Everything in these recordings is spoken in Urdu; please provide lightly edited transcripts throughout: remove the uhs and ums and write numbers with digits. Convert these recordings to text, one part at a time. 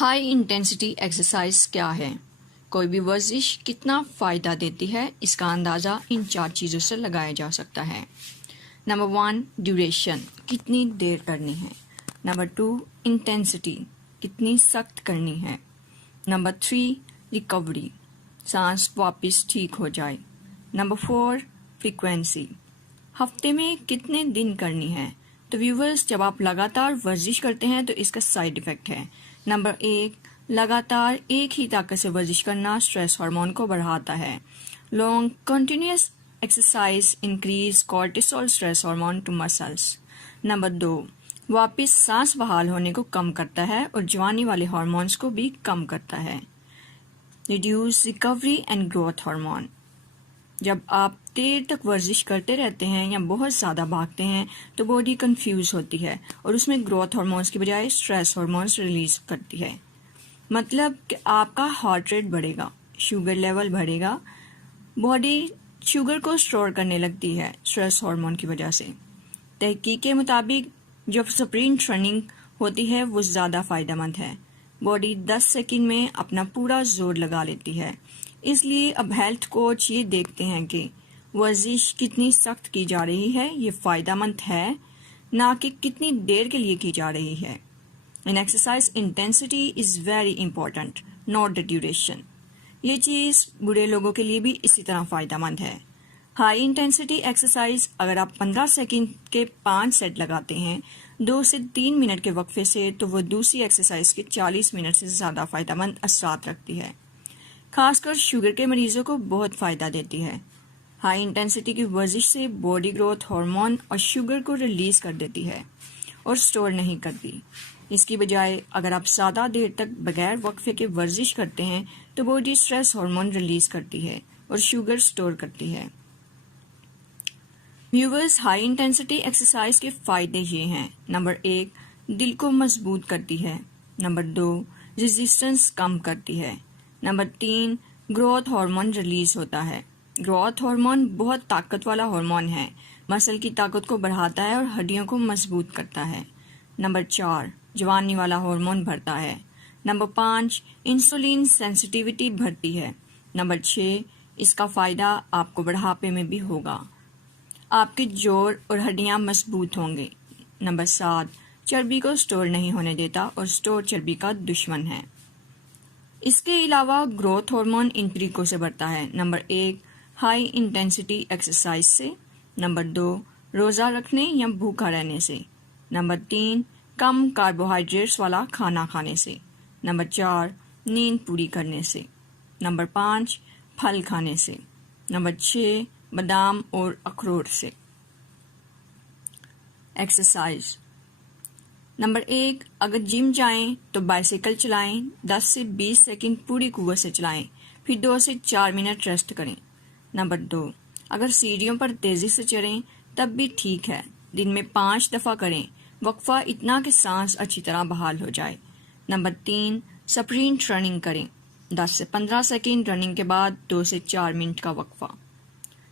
ہائی انٹینسٹی ایکسرسائز کیا ہے؟ کوئی بھی ورزش کتنا فائدہ دیتی ہے، اس کا اندازہ ان 4 چیزوں سے لگایا جا سکتا ہے۔ نمبر 1 ڈیوریشن، کتنی دیر کرنی ہے۔ نمبر 2 انٹینسٹی، کتنی سخت کرنی ہے۔ نمبر 3 ریکوری، سانس واپس ٹھیک ہو جائے۔ نمبر 4 فریکوینسی، ہفتے میں کتنے دن کرنی ہے۔ تو ویورز، جب آپ لگاتار ورزش کرتے ہیں تو اس کا سائیڈ ایفیکٹ ہے۔ نمبر 1 لگاتار ایک ہی طاقت سے ورزش کرنا سٹریس ہارمون کو بڑھاتا ہے۔ Long continuous exercise increase cortisol stress hormone to muscles. Number 2 واپس سانس بحال ہونے کو کم کرتا ہے اور جوانی والے ہارمونز کو بھی کم کرتا ہے۔ Reduce recovery and growth hormone, جب آپ دیر تک ورزش کرتے رہتے ہیں یا بہت زیادہ بھاگتے ہیں تو باڈی کنفیوز ہوتی ہے اور اس میں گروتھ ہارمونز کی بجائے سٹریس ہارمونز ریلیز کرتی ہے۔ مطلب کہ آپ کا ہارٹ ریٹ بڑھے گا، شوگر لیول بڑھے گا، باڈی شوگر کو اسٹور کرنے لگتی ہے سٹریس ہارمون کی وجہ سے۔ تحقیق کے مطابق جو سپرنٹ رننگ ہوتی ہے وہ زیادہ فائدہ مند ہے۔ باڈی 10 سیکنڈ میں اپنا پورا زور لگا لیتی ہے۔ اس لیے اب ہیلتھ کوچ یہ دیکھتے ہیں کہ ورزش کتنی سخت کی جا رہی ہے، یہ فائدہ مند ہے، نہ کہ کتنی دیر کے لیے کی جا رہی ہے۔ And exercise intensity is very important, not the duration. یہ چیز بوڑھے لوگوں کے لیے بھی اسی طرح فائدہ مند ہے۔ ہائی انٹینسٹی ایکسرسائز اگر آپ 15 سیکنڈ کے 5 سیٹ لگاتے ہیں 2 سے 3 منٹ کے وقفے سے، تو وہ دوسری ایکسرسائز کے 40 منٹ سے زیادہ فائدہ مند اثرات رکھتی ہے۔ خاص کر شوگر کے مریضوں کو بہت فائدہ دیتی ہے۔ ہائی انٹینسٹی کی ورزش سے باڈی گروتھ ہارمون اور شوگر کو ریلیز کر دیتی ہے اور سٹور نہیں کرتی۔ اس کی بجائے اگر آپ زیادہ دیر تک بغیر وقفے کے ورزش کرتے ہیں تو باڈی سٹریس ہارمون ریلیز کرتی ہے اور شوگر سٹور کرتی ہے۔ ویورز، ہائی انٹینسٹی ایکسرسائز کے فائدے یہ ہیں۔ نمبر 1 دل کو مضبوط کرتی ہے۔ نمبر 2 ریزسٹنس کم کرتی ہے۔ نمبر 3 گروتھ ہارمون ریلیز ہوتا ہے۔ گروتھ ہارمون بہت طاقت والا ہارمون ہے، مسل کی طاقت کو بڑھاتا ہے اور ہڈیوں کو مضبوط کرتا ہے۔ نمبر 4 جوانی والا ہارمون بڑھتا ہے۔ نمبر 5 انسولین سینسٹیوٹی بڑھتی ہے۔ نمبر 6 اس کا فائدہ آپ کو بڑھاپے میں بھی ہوگا، آپ کے جوڑ اور ہڈیاں مضبوط ہوں گے۔ نمبر 7 چربی کو سٹور نہیں ہونے دیتا اور سٹور چربی کا دشمن ہے۔ اس کے علاوہ گروتھ ہارمون ان طریقوں سے بڑھتا ہے۔ نمبر 1 ہائی انٹینسٹی ایکسرسائز سے۔ نمبر 2 روزہ رکھنے یا بھوکا رہنے سے۔ نمبر 3 کم کاربوہائیڈریٹس والا کھانا کھانے سے۔ نمبر 4 نیند پوری کرنے سے۔ نمبر 5 پھل کھانے سے۔ نمبر 6 بادام اور اخروٹ سے۔ ایکسرسائز نمبر 1 اگر جم جائیں تو بائسیکل چلائیں، 10 سے 20 سیکنڈ پوری قوت سے چلائیں، پھر 2 سے 4 منٹ ریسٹ کریں۔ نمبر 2 اگر سیڑھیوں پر تیزی سے چڑھیں تب بھی ٹھیک ہے، دن میں 5 دفعہ کریں، وقفہ اتنا کہ سانس اچھی طرح بحال ہو جائے۔ نمبر 3 سپرنٹ رننگ کریں، 10 سے 15 سیکنڈ رننگ کے بعد 2 سے 4 منٹ کا وقفہ۔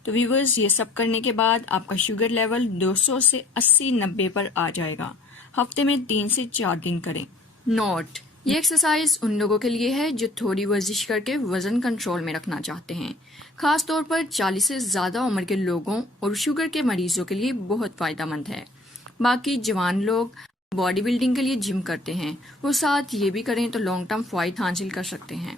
تو ویورز، یہ سب کرنے کے بعد آپ کا شوگر لیول 200 سے 80-90 پر آ جائے گا۔ ہفتے میں 3 سے 4 دن کریں۔ نوٹ: یہ ایکسرسائز ان لوگوں کے لیے ہے جو تھوڑی ورزش کر کے وزن کنٹرول میں رکھنا چاہتے ہیں۔ خاص طور پر 40 سے زیادہ عمر کے لوگوں اور شوگر کے مریضوں کے لیے بہت فائدہ مند ہے۔ باقی جوان لوگ باڈی بلڈنگ کے لیے جم کرتے ہیں، وہ ساتھ یہ بھی کریں تو لانگ ٹرم فوائد حاصل کر سکتے ہیں۔